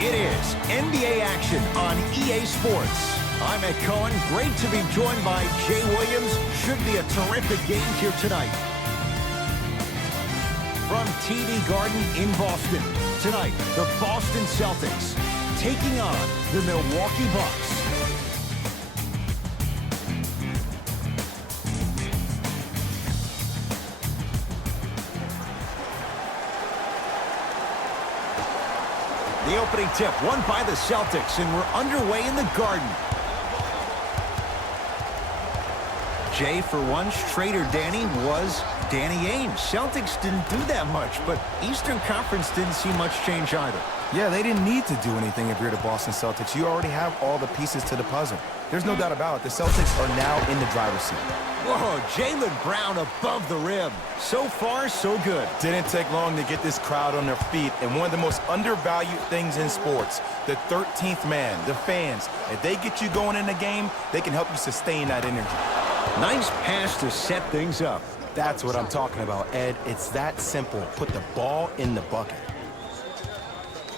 It is NBA action on EA Sports. I'm Ed Cohen. Great to be joined by Jay Williams. Should be a terrific game here tonight. From TD Garden in Boston, tonight, the Boston Celtics taking on the Milwaukee Bucks. The opening tip won by the Celtics, and we're underway in the Garden. Jay, for once, Trader Danny was Danny Ainge. Celtics didn't do that much, but Eastern Conference didn't see much change either. Yeah, they didn't need to do anything if you're the Boston Celtics. You already have all the pieces to the puzzle. There's no doubt about it. The Celtics are now in the driver's seat. Whoa, Jaylen Brown above the rim. So far, so good. Didn't take long to get this crowd on their feet, and one of the most undervalued things in sports, the 13th man, the fans. If they get you going in the game, they can help you sustain that energy. Nice pass to set things up. That's what I'm talking about, Ed. It's that simple. Put the ball in the bucket.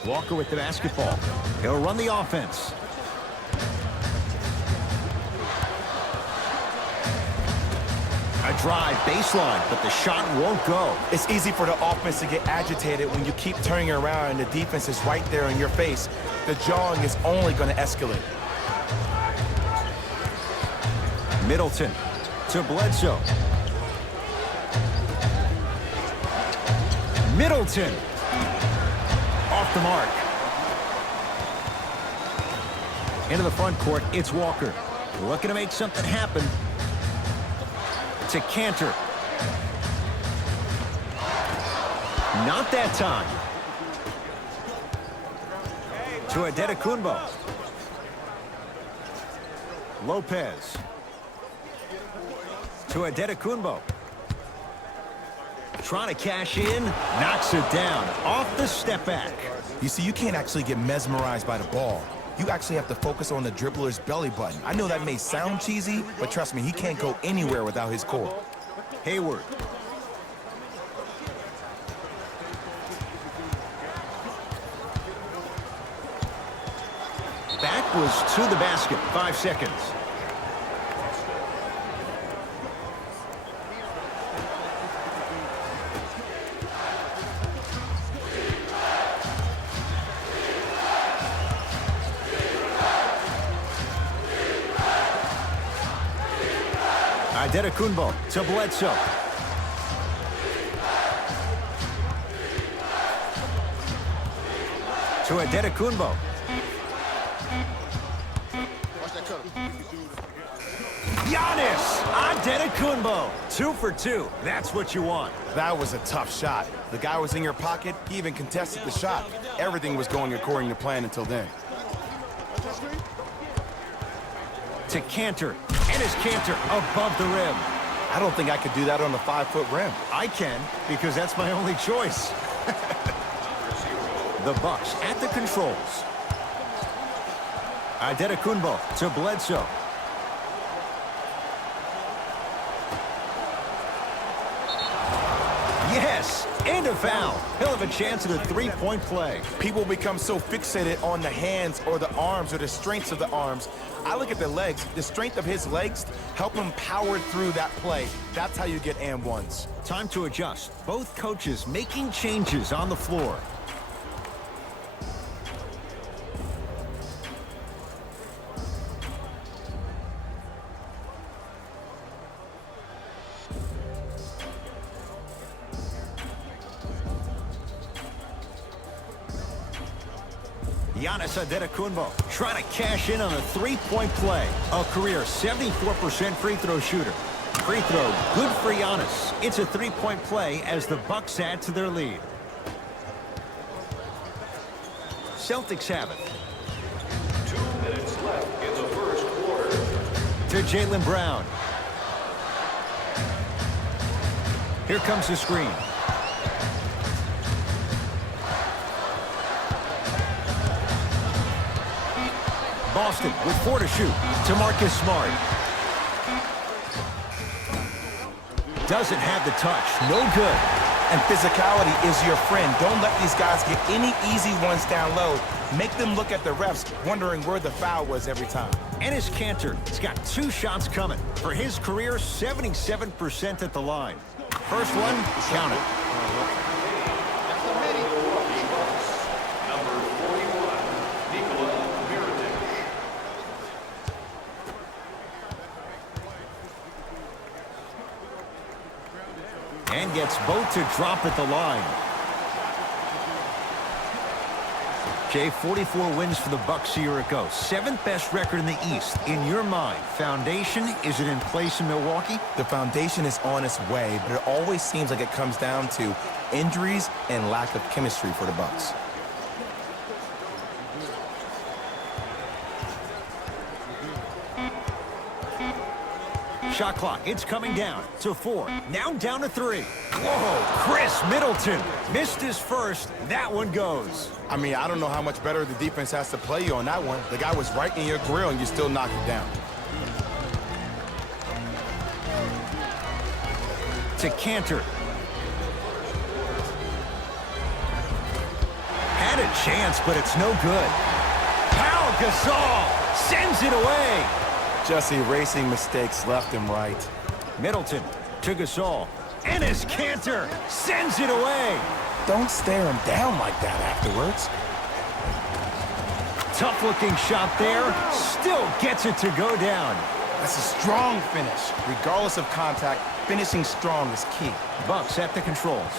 Walker with the basketball. He'll run the offense. A drive baseline, but the shot won't go. It's easy for the offense to get agitated when you keep turning around and the defense is right there in your face. The jawing is only going to escalate. Middleton to Bledsoe. Middleton. Off the mark. Into the front court, it's Walker. Looking to make something happen. To Cantor. Not that time. To Adetokunbo. Lopez. To Adetokunbo. Trying to cash in. Knocks it down. Off the step back. You see, you can't actually get mesmerized by the ball. You actually have to focus on the dribbler's belly button. I know that may sound cheesy, but trust me, he can't go anywhere without his core. Hayward. Back was to the basket. 5 seconds. Adetokunbo to Bledsoe. To Adetokunbo. Giannis Adetokunbo. 2 for 2. That's what you want. That was a tough shot. The guy was in your pocket. He even contested the shot. Everything was going according to plan until then. To Cantor. And his Cantor above the rim. I don't think I could do that on a 5-foot rim. I can, because that's my only choice. The Bucks at the controls. Adetokunbo to Bledsoe. Yes, and a foul. He'll have a chance at a three-point play. People become so fixated on the hands or the arms or the strengths of the arms. I look at the legs. The strength of his legs help him power through that play. That's how you get and ones. Time to adjust. Both coaches making changes on the floor. Giannis Adetokunbo trying to cash in on a three-point play. A career 74% free throw shooter. Free throw good for Giannis. It's a three-point play as the Bucks add to their lead. Celtics have it. 2 minutes left in the first quarter. To Jaylen Brown. Here comes the screen. Boston with 4 to shoot. To Marcus Smart. Doesn't have the touch. No good. And physicality is your friend. Don't let these guys get any easy ones down low. Make them look at the refs, wondering where the foul was every time. Enes Kanter has got 2 shots coming. For his career, 77% at the line. First one, count it. Number 41, Nikola Mirotic. And gets both to drop at the line. Jay, 44 wins for the Bucks a year ago. 7th best record in the East. In your mind, foundation, is it in place in Milwaukee? The foundation is on its way, but it always seems like it comes down to injuries and lack of chemistry for the Bucks. Shot clock, it's coming down to 4. Now down to 3. Whoa, Chris Middleton missed his first. That one goes. I mean, I don't know how much better the defense has to play you on that one. The guy was right in your grill and you still knocked it down. To Kanter. Had a chance, but it's no good. Pau Gasol sends it away. Just erasing mistakes left and right. Middleton to Gasol. Enes Kanter sends it away. Don't stare him down like that afterwards. Tough-looking shot there. Still gets it to go down. That's a strong finish. Regardless of contact, finishing strong is key. Bucks at the controls.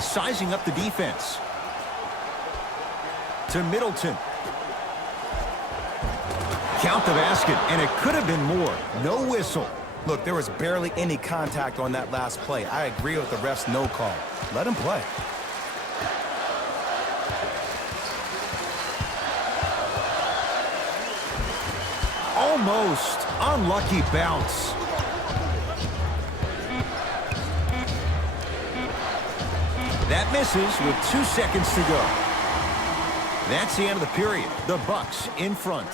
Sizing up the defense. To Middleton. Count the basket, and it could have been more. No whistle. Look, there was barely any contact on that last play. I agree with the ref's no call. Let him play. Almost. Unlucky bounce. That misses with 2 seconds to go. That's the end of the period. The Bucks in front.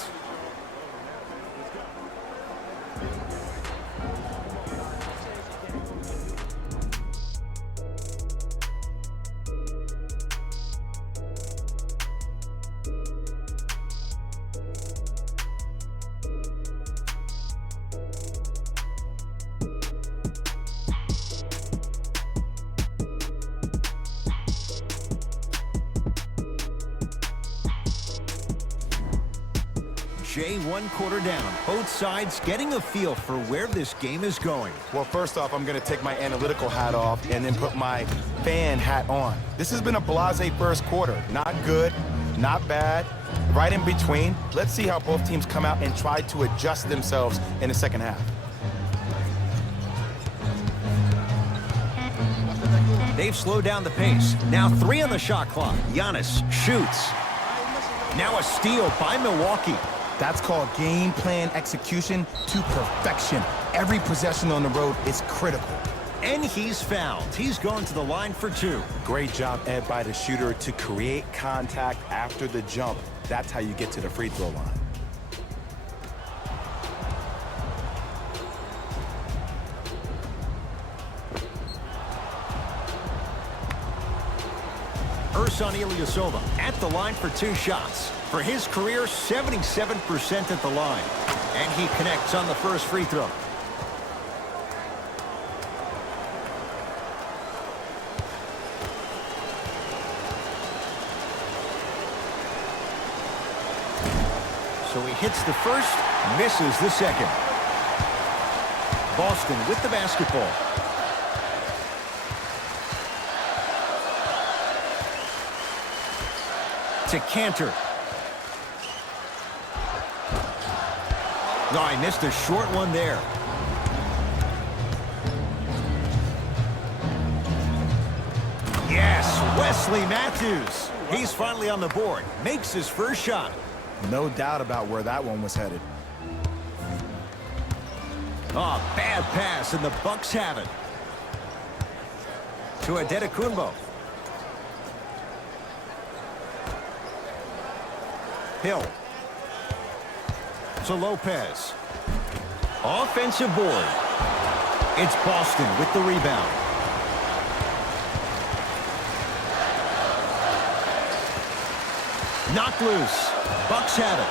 Jay, 1 quarter down. Both sides getting a feel for where this game is going. Well, first off, I'm going to take my analytical hat off and then put my fan hat on. This has been a blasé first quarter. Not good, not bad, right in between. Let's see how both teams come out and try to adjust themselves in the second half. They've slowed down the pace. Now 3 on the shot clock. Giannis shoots. Now a steal by Milwaukee. That's called game plan execution to perfection. Every possession on the road is critical. And he's fouled. He's going to the line for 2. Great job, Ed, by the shooter to create contact after the jump. That's how you get to the free throw line. Ersan Ilyasova at the line for 2 shots. For his career, 77% at the line. And he connects on the first free throw. So he hits the first, misses the second. Boston with the basketball. To Kanter. No, I missed a short one there. Yes, Wesley Matthews. He's finally on the board. Makes his first shot. No doubt about where that one was headed. Oh, bad pass, and the Bucks have it. To Antetokounmpo. Hill. To Lopez. Offensive board. It's Boston with the rebound. Knocked loose. Bucks have it.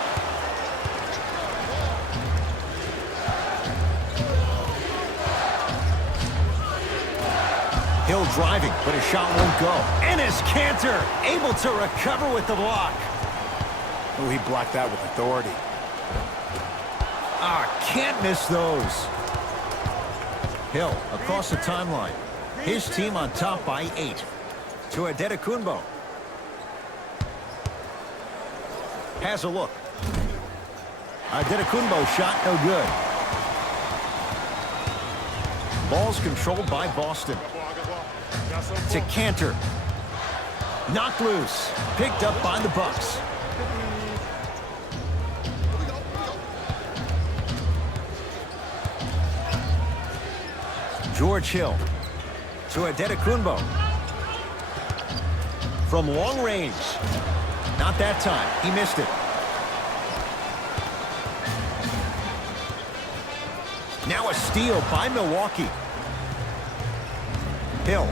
Hill driving, but his shot won't go. Enes Kanter able to recover with the block. Oh, he blocked that with authority. Can't miss those. Hill across the timeline. His team on top by 8. To Antetokounmpo. Has a look. Antetokounmpo shot no good. Ball's controlled by Boston. To Kanter. Knocked loose. Picked up by the Bucks. George Hill. To Antetokounmpo. From long range. Not that time. He missed it. Now a steal by Milwaukee. Hill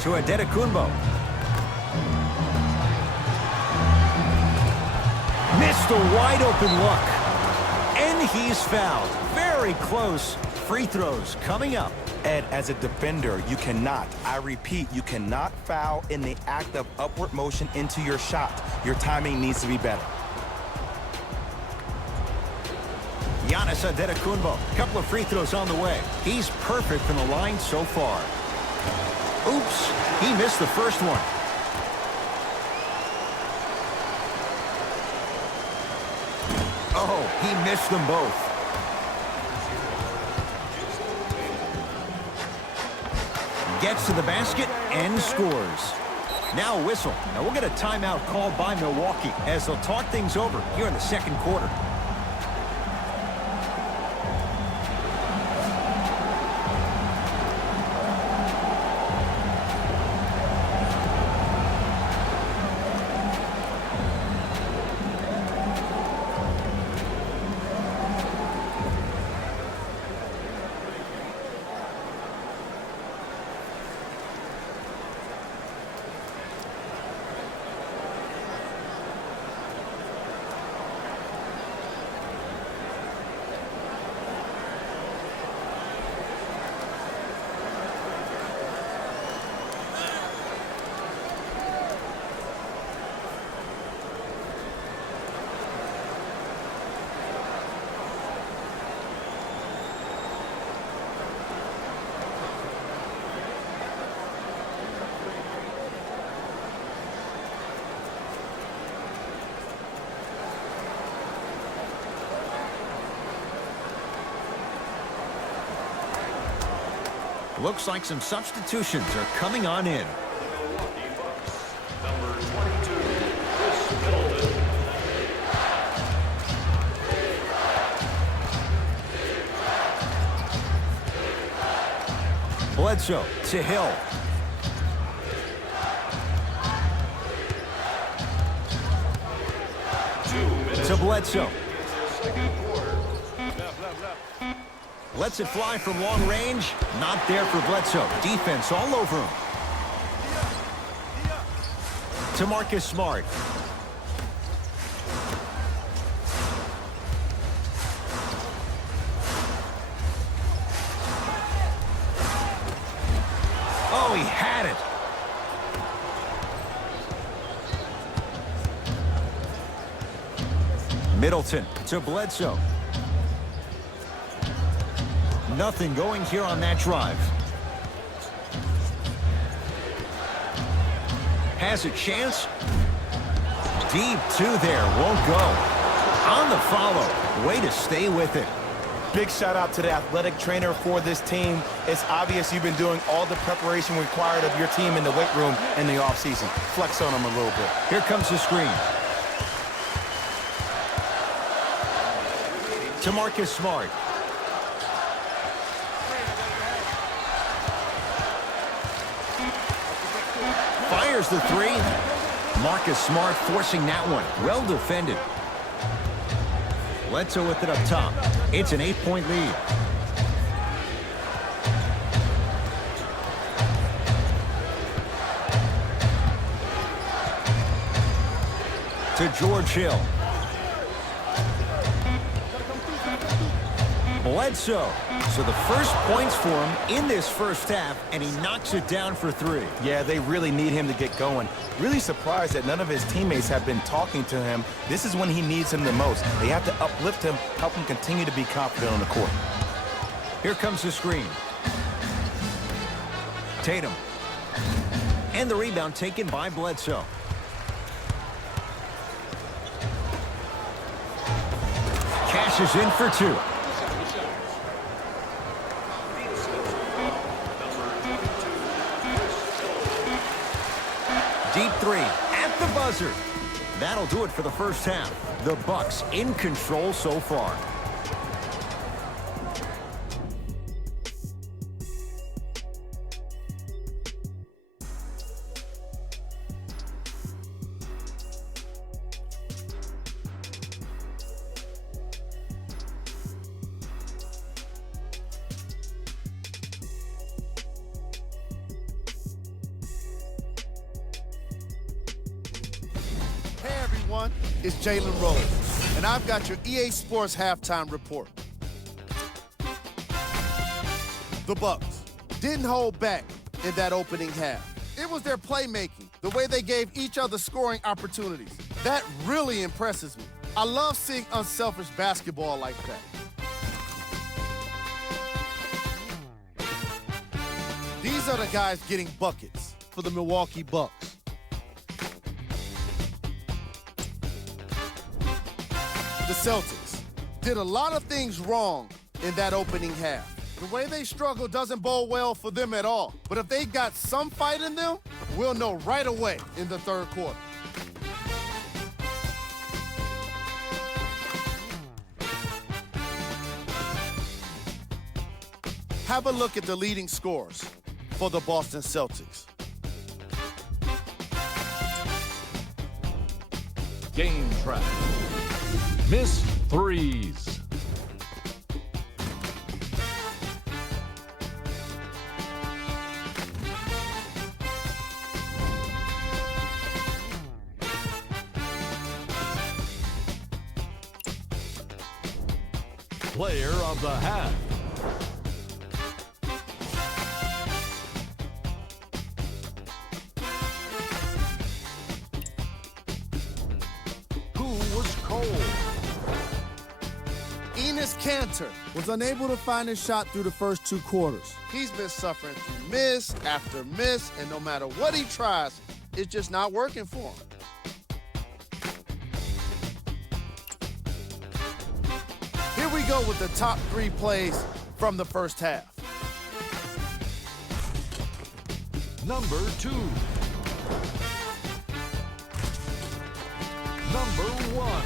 to Antetokounmpo. Missed a wide open look. And he's fouled. Very close. Free throws coming up. Ed, as a defender, you cannot, I repeat, you cannot foul in the act of upward motion into your shot. Your timing needs to be better. Giannis Antetokounmpo. Couple of free throws on the way. He's perfect from the line so far. Oops, he missed the first one. Oh, he missed them both. Gets to the basket and scores. Now a whistle. Now we'll get a timeout called by Milwaukee as they'll talk things over here in the second quarter. Looks like some substitutions are coming on in. Milwaukee Bucks. Number 22, Chris Middleton. Bledsoe to Hill. To Bledsoe. Lets it fly from long range. Not there for Bledsoe. Defense all over him. To Marcus Smart. Oh, he had it. Middleton to Bledsoe. Nothing going here on that drive. Has a chance. Deep two there. Won't go. On the follow. Way to stay with it. Big shout out to the athletic trainer for this team. It's obvious you've been doing all the preparation required of your team in the weight room in the offseason. Flex on them a little bit. Here comes the screen. To Marcus Smart. Fires the three. Marcus Smart forcing that one. Well defended. Bledsoe with it up top. It's an 8-point lead. To George Hill. Bledsoe. So the first points for him in this first half, and he knocks it down for 3. Yeah, they really need him to get going. Really surprised that none of his teammates have been talking to him. This is when he needs him the most. They have to uplift him, help him continue to be confident on the court. Here comes the screen. Tatum. And the rebound taken by Bledsoe. Cashes in for 2. Deep 3 at the buzzer. That'll do it for the first half. The Bucks in control so far. It's Jalen Rose, and I've got your EA Sports halftime report. The Bucks didn't hold back in that opening half. It was their playmaking, the way they gave each other scoring opportunities. That really impresses me. I love seeing unselfish basketball like that. These are the guys getting buckets for the Milwaukee Bucks. The Celtics did a lot of things wrong in that opening half. The way they struggle doesn't bode well for them at all. But if they got some fight in them, we'll know right away in the third quarter. Have a look at the leading scorers for the Boston Celtics. Game track. Miss threes. Player of the half. Who was cold? Cantor was unable to find his shot through the first 2 quarters. He's been suffering through miss after miss, and no matter what he tries, it's just not working for him. Here we go with the top 3 plays from the first half. Number 2. Number 1.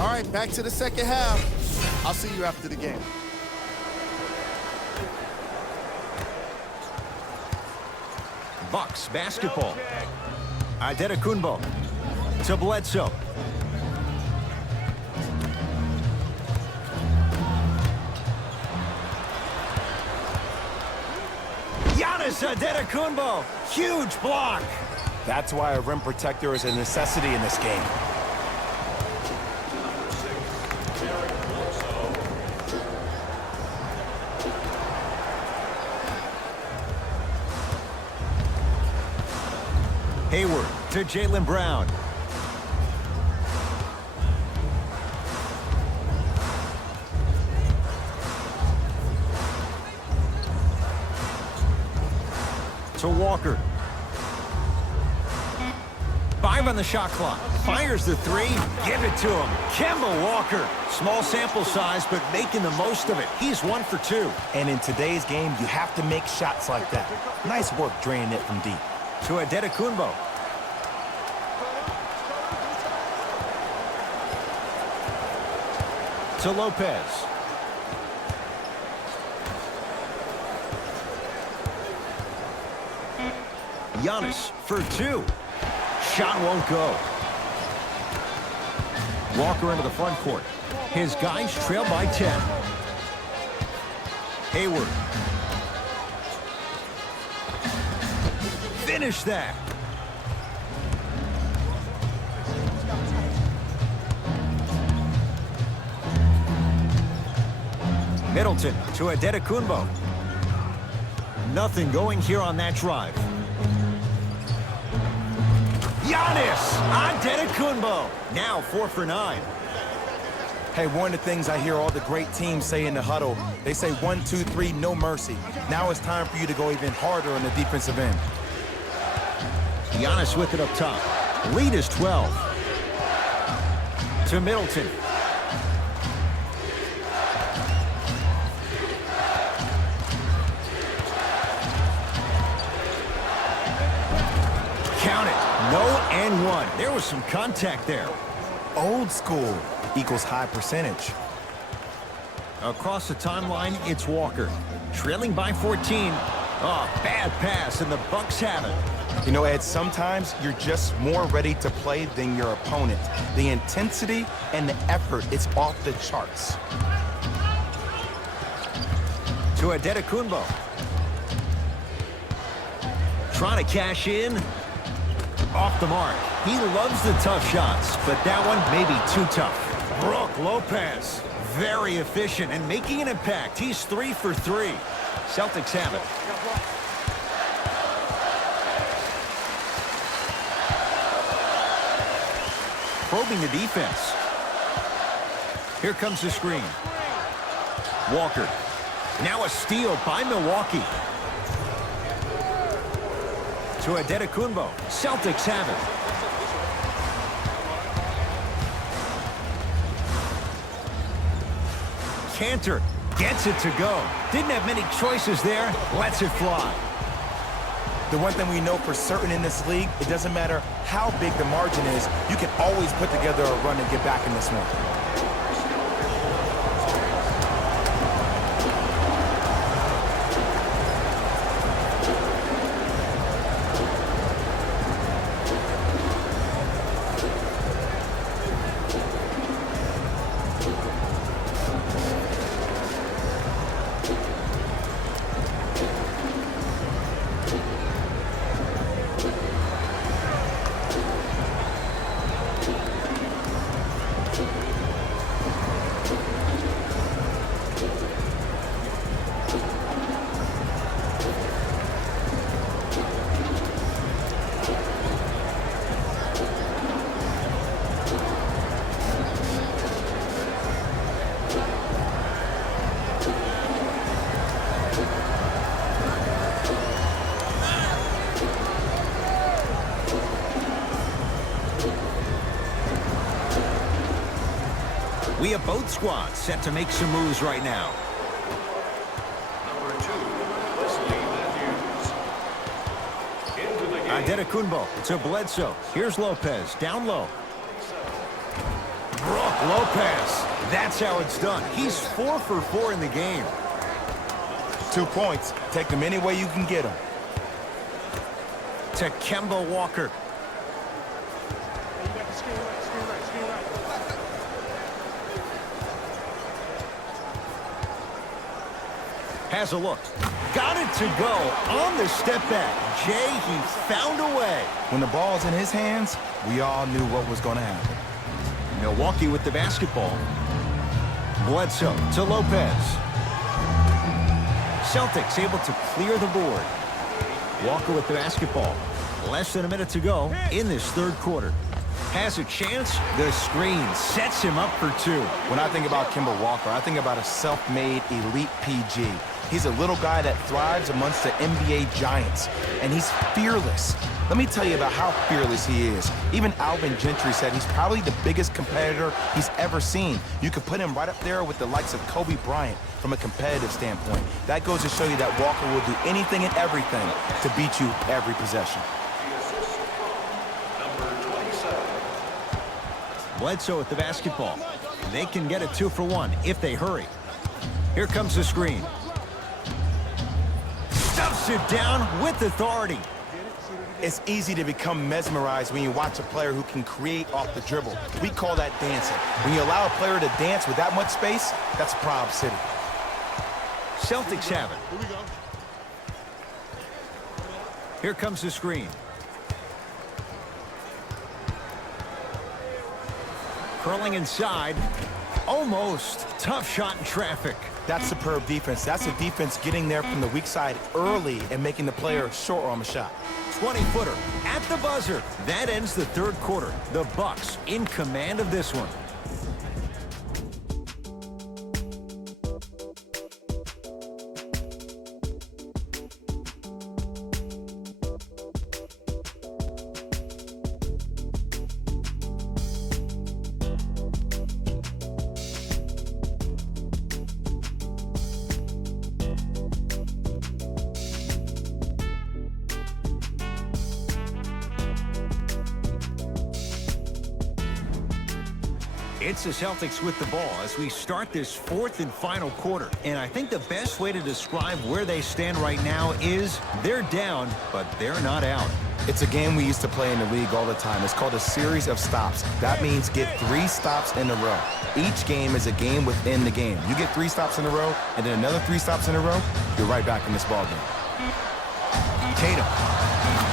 All right, back to the second half. I'll see you after the game. Bucks basketball. Antetokounmpo to Bledsoe. Giannis Antetokounmpo, huge block. That's why a rim protector is a necessity in this game. Hayward to Jaylen Brown. To Walker. 5 on the shot clock. Fires the 3. Give it to him. Kemba Walker. Small sample size, but making the most of it. He's 1 for 2. And in today's game, you have to make shots like that. Nice work draining it from deep. To Antetokounmpo. To to Lopez. Giannis for two. Shot won't go. Walker into the front court. His guys trail by 10. Hayward. Finish that. Middleton to Antetokounmpo. Nothing going here on that drive. Giannis Antetokounmpo. Now 4 for 9. Hey, one of the things I hear all the great teams say in the huddle, they say 1, 2, 3, no mercy. Now it's time for you to go even harder on the defensive end. Giannis with it up top. Lead is 12. To Middleton. Count it. No and one. There was some contact there. Old school equals high percentage. Across the timeline, it's Walker. Trailing by 14. Oh, bad pass, and the Bucks have it. You know, Ed, sometimes you're just more ready to play than your opponent. The intensity and the effort, it's off the charts. To Antetokounmpo. Trying to cash in. Off the mark. He loves the tough shots, but that one may be too tough. Brook Lopez, very efficient and making an impact. He's 3 for 3. Celtics have it. Probing the defense. Here comes the screen. Walker. Now a steal by Milwaukee. To Antetokounmpo. Celtics have it. Cantor gets it to go. Didn't have many choices there. Lets it fly. The one thing we know for certain in this league, it doesn't matter how big the margin is, you can always put together a run and get back in this one. We have both squads set to make some moves right now. Number 2, Wesley Matthews. Into the game. Antetokounmpo to Bledsoe. Here's Lopez down low. Brook Lopez. That's how it's done. He's 4 for 4 in the game. 2 points. Take them any way you can get them. To Kemba Walker. Has a look. Got it to go on the step back. Jay, he found a way. When the ball's in his hands, we all knew what was going to happen. Milwaukee with the basketball. Bledsoe to Lopez. Celtics able to clear the board. Walker with the basketball. Less than a minute to go in this third quarter. Has a chance. The screen sets him up for 2. When I think about Kemba Walker, I think about a self-made elite PG. He's a little guy that thrives amongst the NBA giants, and he's fearless. Let me tell you about how fearless he is. Even Alvin Gentry said he's probably the biggest competitor he's ever seen. You could put him right up there with the likes of Kobe Bryant from a competitive standpoint. That goes to show you that Walker will do anything and everything to beat you every possession. Number 27. Bledsoe with the basketball. They can get a 2-for-1 if they hurry. Here comes the screen. Stuffs it down with authority. It's easy to become mesmerized when you watch a player who can create off the dribble. We call that dancing. When you allow a player to dance with that much space, that's Prob City. Celtics have it. Here we go. Here comes the screen. Curling inside. Almost. Tough shot in traffic. That's superb defense. That's a defense getting there from the weak side early and making the player short on the shot. 20-footer at the buzzer. That ends the third quarter. The Bucks in command of this one. It's the Celtics with the ball as we start this fourth and final quarter. And I think the best way to describe where they stand right now is they're down, but they're not out. It's a game we used to play in the league all the time. It's called a series of stops. That means get 3 stops in a row. Each game is a game within the game. You get 3 stops in a row, and then another 3 stops in a row, you're right back in this ballgame. Tatum.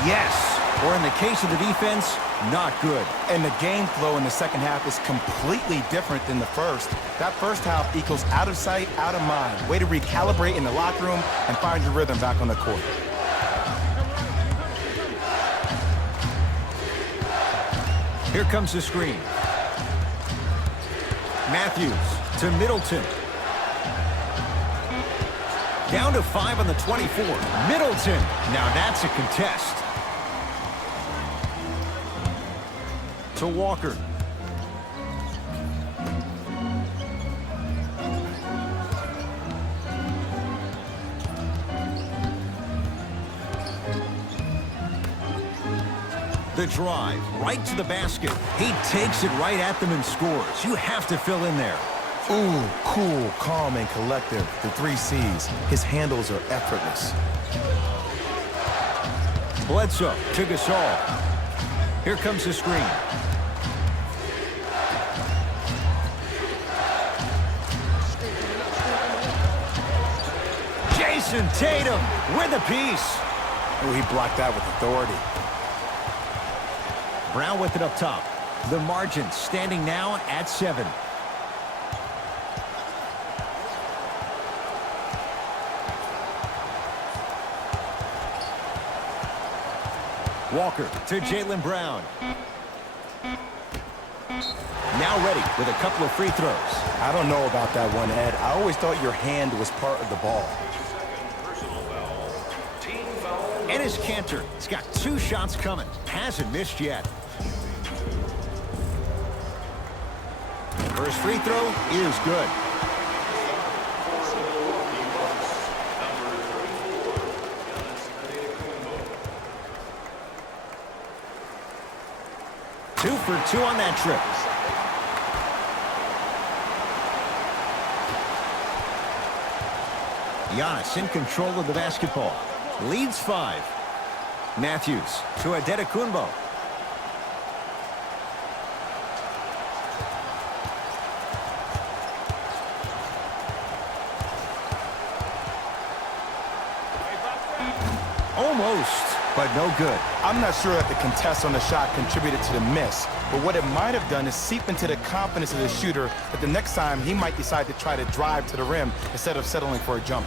Yes. Or in the case of the defense, not good. And the game flow in the second half is completely different than the first. That first half equals out of sight, out of mind. Way to recalibrate in the locker room and find your rhythm back on the court. Here comes the screen. Matthews to Middleton. Down to 5 on the 24. Middleton. Now that's a contest. To Walker. The drive, right to the basket. He takes it right at them and scores. You have to fill in there. Ooh, cool, calm, and collective. The 3 C's. His handles are effortless. Bledsoe to Gasol. Here comes the screen. Jason Tatum with a piece. Ooh, he blocked that with authority. Brown with it up top. The margin standing now at 7. Walker to Jaylen Brown. Now ready with a couple of free throws. I don't know about that one, Ed. I always thought your hand was part of the ball. Personal foul. Team foul. Enes Kanter. He's got 2 shots coming. Hasn't missed yet. First free throw is good. Two for 2 on that trip. Giannis in control of the basketball. Leads 5. Matthews to Antetokounmpo. Almost, but no good. I'm not sure that the contest on the shot contributed to the miss, but what it might have done is seep into the confidence of the shooter that the next time he might decide to try to drive to the rim instead of settling for a jump.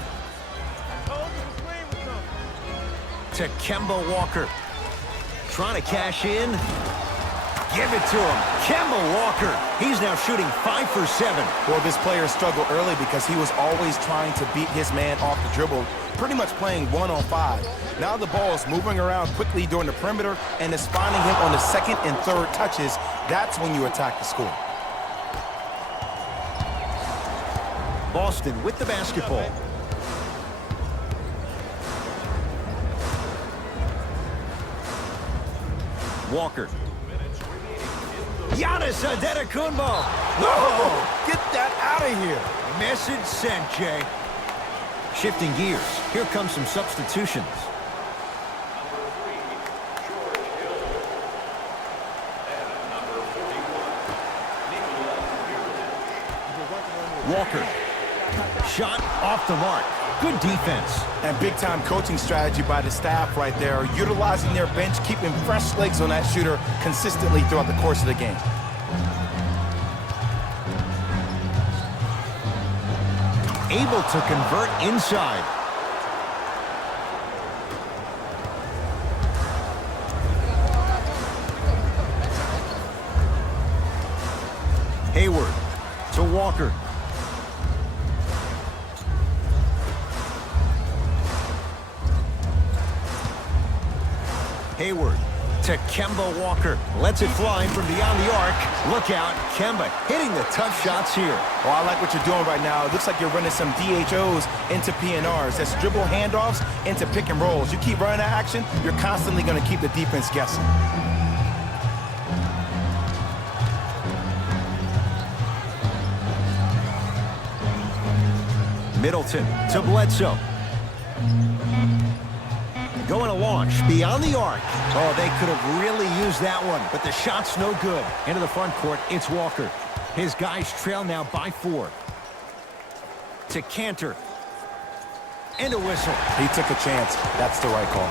To Kemba Walker. Trying to cash in. Give it to him. Kemba Walker. He's now shooting 5 for 7. Well, this player struggled early because he was always trying to beat his man off the dribble, pretty much playing 1-on-5. Now the ball is moving around quickly during the perimeter and is finding him on the second and third touches. That's when you attack the score. Boston with the basketball. Walker. Giannis Antetokounmpo. Oh, get that out of here. Message sent, Jay. Shifting gears, here comes some substitutions. Walker. Shot off the mark. Good defense. And big-time coaching strategy by the staff right there, utilizing their bench, keeping fresh legs on that shooter consistently throughout the course of the game. Able to convert inside. Hayward to Walker. Hayward to Kemba Walker. Lets it fly from beyond the arc. Look out, Kemba hitting the tough shots here. Well, I like what you're doing right now. It looks like you're running some DHOs into PNRs. That's dribble handoffs into pick and rolls. You keep running that action, you're constantly going to keep the defense guessing. Middleton to Bledsoe. Going to launch beyond the arc. Oh, they could have really used that one, but the shot's no good. Into the front court, it's Walker. His guys trail now by 4. To Cantor. And a whistle. He took a chance. That's the right call.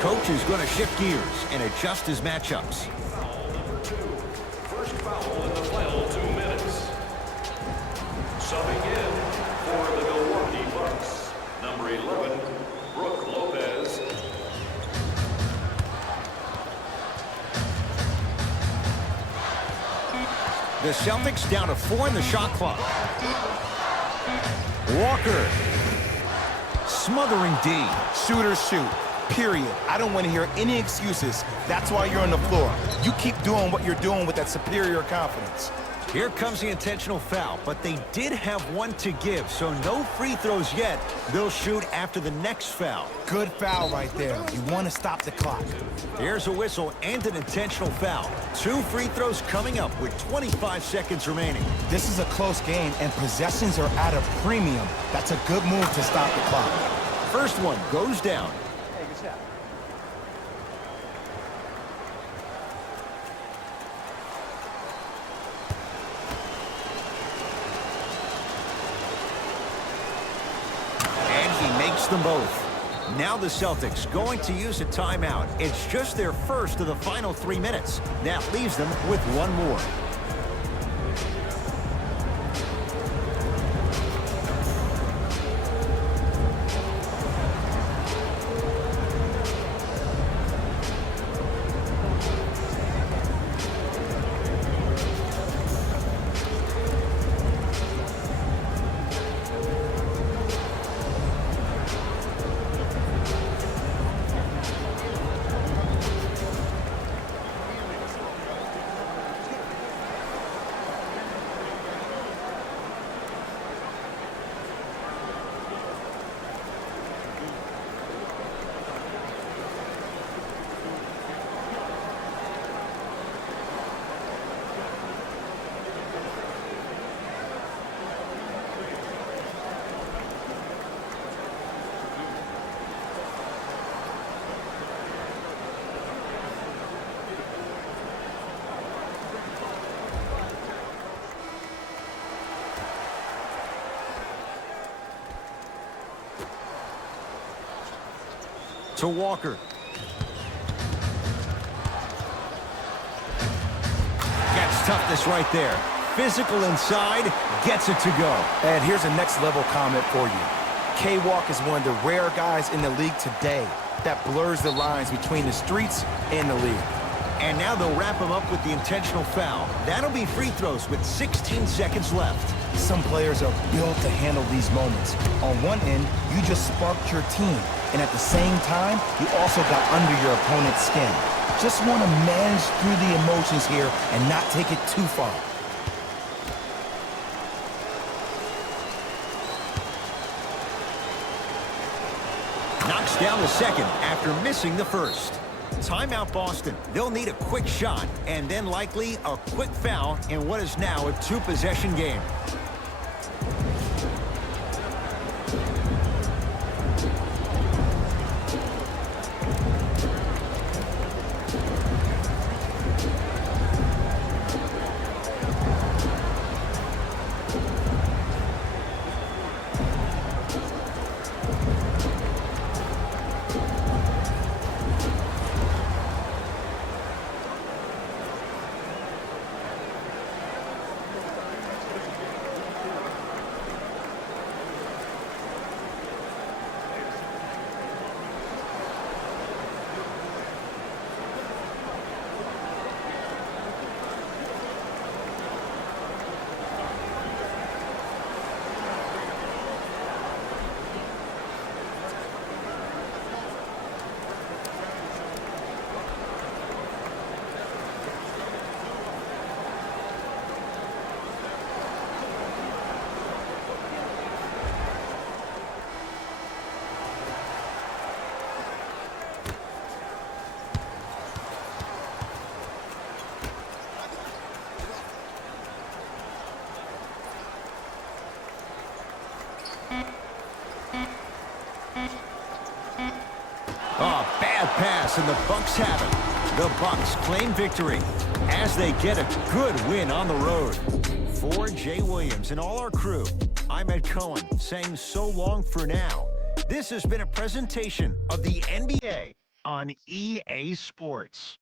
Coach is going to shift gears and adjust his matchups. First foul in the final 2 minutes. Subbing in for the Milwaukee Bucks, number 11, Brook Lopez. The Celtics down to 4 in the shot clock. Walker. Smothering D. Shooters shoot. Period. I don't want to hear any excuses. That's why you're on the floor. You keep doing what you're doing with that superior confidence. Here comes the intentional foul, but they did have one to give, so no free throws yet. They'll shoot after the next foul. Good foul right there. You want to stop the clock. Here's a whistle and an intentional foul. 2 free throws coming up with 25 seconds remaining. This is a close game, and possessions are at a premium. That's a good move to stop the clock. First one goes down. Them both. Now the Celtics going to use a timeout. It's just their first of the final 3 minutes. That leaves them with one more. To Walker. Gets toughness right there. Physical inside, gets it to go. And here's a next level comment for you. K-Walk is one of the rare guys in the league today that blurs the lines between the streets and the league. And now they'll wrap him up with the intentional foul. That'll be free throws with 16 seconds left. Some players are built to handle these moments. On one end, you just sparked your team. And at the same time, you also got under your opponent's skin. Just want to manage through the emotions here and not take it too far. Knocks down the second after missing the first. Timeout Boston. They'll need a quick shot and then likely a quick foul in what is now a two-possession game. Oh, bad pass, and the Bucks have it. The Bucks claim victory as they get a good win on the road. For Jay Williams and all our crew, I'm Ed Cohen saying so long for now. This has been a presentation of the NBA on EA Sports.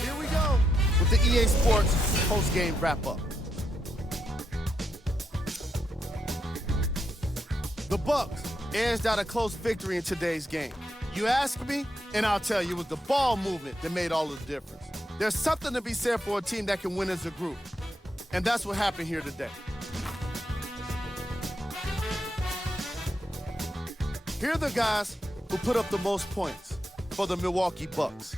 Here we go with the EA Sports post-game wrap-up. The Bucks edged out a close victory in today's game. You ask me, and I'll tell you, it was the ball movement that made all the difference. There's something to be said for a team that can win as a group, and that's what happened here today. Here are the guys who put up the most points for the Milwaukee Bucks.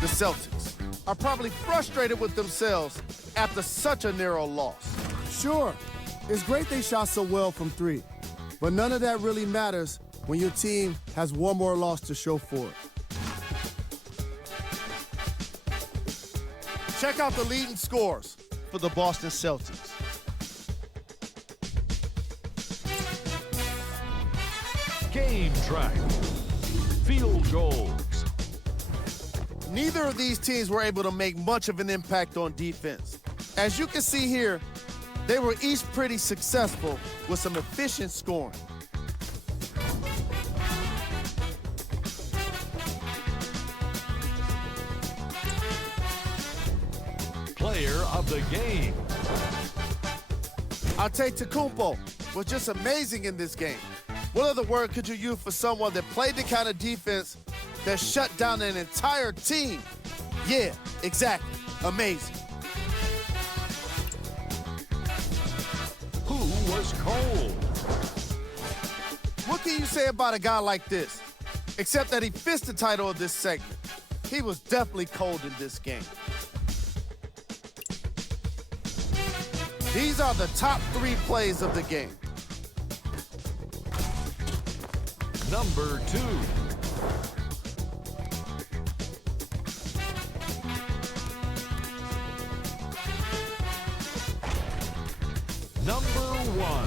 The Celtics are probably frustrated with themselves after such a narrow loss. Sure, it's great they shot so well from three, but none of that really matters when your team has one more loss to show for it. Check out the leading scores for the Boston Celtics. Game track. Field goals. Neither of these teams were able to make much of an impact on defense. As you can see here, they were each pretty successful with some efficient scoring. Player of the game. I'll take Tacumpo was just amazing in this game. What other word could you use for someone that played the kind of defense that shut down an entire team? Yeah, exactly. Amazing. Who was cold? What can you say about a guy like this? Except that he fits the title of this segment. He was definitely cold in this game. These are the top 3 plays of the game. Number 2. Number 1.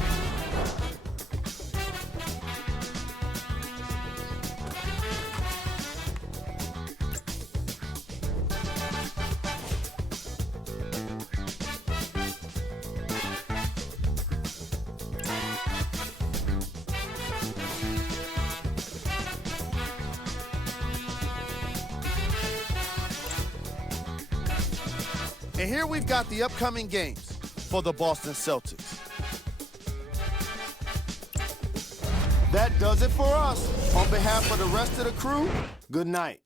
And here we've got the upcoming games for the Boston Celtics. That does it for us. On behalf of the rest of the crew, good night.